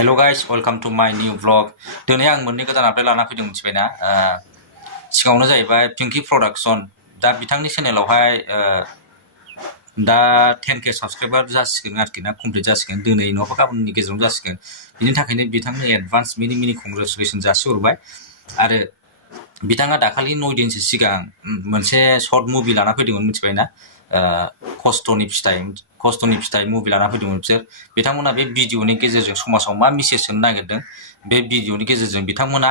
Hello guys, welcome to my new vlog. दिनै आं मोननै गोदान आपडेट लाना फैदों मिथिबायना सिगाङावनो जाहैबाय पिंकी प्रडाक्शन दा बिथांनि चेनेलावहाय दा 10k साबस्क्राइबार जासिगोन आरोखि ना कमप्लिट जासिगोन दिनै नङाबा गाबोननि गेजेरावनो जासिगोन बिनि थाखायनो बिथांनो एडभान्स मिनि कंग्रेचुलेसन जासिहरबाय आरो बिथाङा दाखालि 9 दिनसो सिगां मोनसे शर्ट मुभि लाना फैदोंमोन मिथिबायना कस्तनि फिथाइ मुभि लाना फैदोंमोन बिसोर बिथांमोना बे भिडिअनि गेजेरजों समाजाव मा मेसेज होनो नागिरदों बे भिडिअनि गेजेरजों बिथांमोना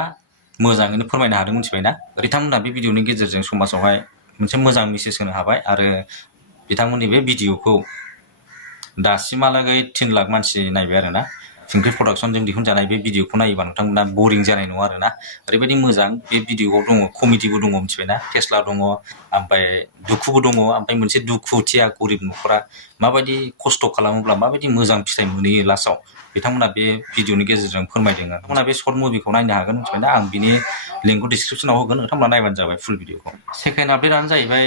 मोजाङैनो फोरमायनो हादों मिथिबायना बिथांमोना बे भिडिअनि गेजेरजों समाजावहाय मोनसे मोजां मेसेज होनो हाबाय आरो बिथांमोननि बे भिडिअखौ दासिमहालागै 3 लाख मानसि नायबाय आरोना पिंकी प्रडाक्शनजों दिहुनजानाय बे भिडिअखौ नायोबा नोंथांमोना बोरिं जानाय नङा आरोना ओरैबायदि मोजां बे भिडिअआव दङ कमेडिबो दङ मिथिबायना फेस्ला दङ ओमफ्राय दुखुबो दङ ओमफ्राय मोनसे दुखुथिया गरिब न'खरा माबायदि खस्थ' खालामोब्ला माबायदि मोजां फिथाइ मोनहैयो लास्टआव बिथांमोना बे भिडिअनि गेजेरजों फोरमायदों नोंथांमोना बे शर्ट मुभिखौ नायनो हागोन मिथिबायना आं बिनि लिंकखौ डिसक्रिपसनाव होगोन नोंथांमोना नायबानो जाबाय फुल भिडिअखौ सेकेन्ड आपडेटआनो जाहैबाय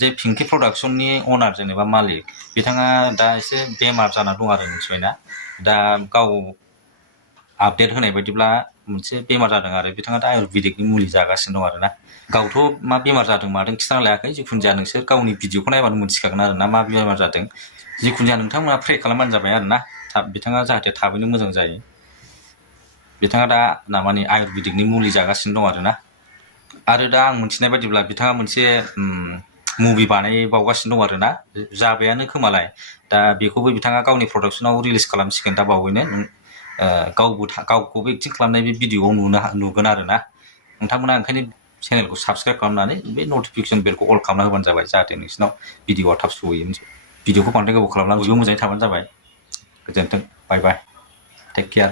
जे पिंकी प्रडाक्शननि अनार जेनेबा मालिक बिथाङा दा एसे बेमार जाना दं आरो मिथिबायना दा गाव आपडेट होनाय बायदिब्ला मोनसे बेमार जादों आरो बिथाङा दा आयुर्वेदिकनि मुलि जागासिनो दं आरोना गावथ' मा बेमार जादों मादों खिथाना लायाखै जिखुनु जाया नोंसोर गावनि भिडिअखौ नायबानो मोनथिखागोन आरोना मा बेमार जादों जिखुनु जाया नोंथांमोना प्रे खालामबानो जाबाय आरोना बिथाङा जाहाथे थाबैनो मोजां जायो बिथाङा दा माने आयुर्वेदिकनि मुलि जागासिनो दं आरो दा आं मोनथिनाय बायदिब्ला बिथाङा मोनसे मुभि बानायबावगासिनो दं आरोना जाबायानो खोमालाय दा बेखौबो बिथाङा गावनि प्रडाक्शनाव रिलिज खालामसिगोन दा बावैनो गावखौबो एक्टिं खालामनाय बे भिडिअआव नुगोन आरोना नोंथांमोना ओंखायनो चेनेलखौ साबस्क्राइब खालामनानै बे नटिफिकेसन बेलखौ अल खालामना होबानो जाबाय जाहाथे नोंसिनाव भिडिअआ थाब सहैयो भिडिअखौ बांद्राय गोबाव खालामना बयबो मोजाङै थाबानो जाबाय गोजोन्थों बाय बाय टेक केयार